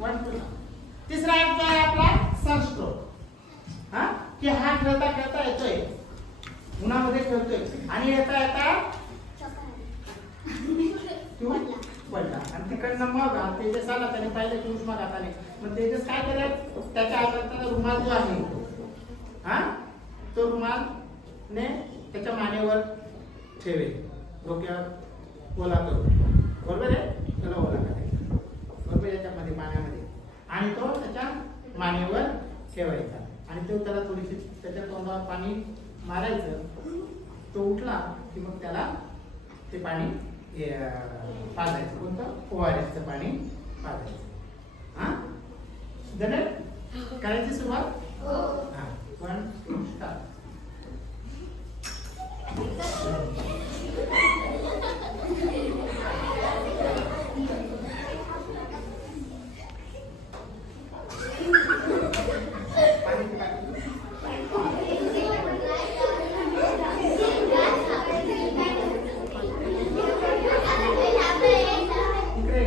One two तिसरा act आहे आपला सनस्ट्रोक हा? की हा खेळता खेळता येतोय. उन्हामध्ये खेळतोय. आणि येता येता तू? पडला. आणि तिकडनं मग तेजस आला त्याने पाहिलं की उष्मा घाताने मग तेजस काय करेल त्याच्या हातात रुमाल जो आहे हा? तो रुमाल ने त्याच्या मानेवर ठेवेल. डोक्यावर ओला करून. बरोबर आहे? त्याला ओला करायचा बरोबर याच्यामध्ये पाण्यामध्ये आणि तो त्याच्या मानेवर ठेवायचा. आणि तो त्याला थोडीशी त्याच्या तोंडावर पाणी मारायचं. तो उठला की मग त्याला ते पाणी हे, पाजायचं. कोणतं? ओआरएसचं पाणी पाजायचं. हा? जमेल? करायची सुरुवात? हा. स्टार्ट पाणी पाणी इकडे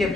हे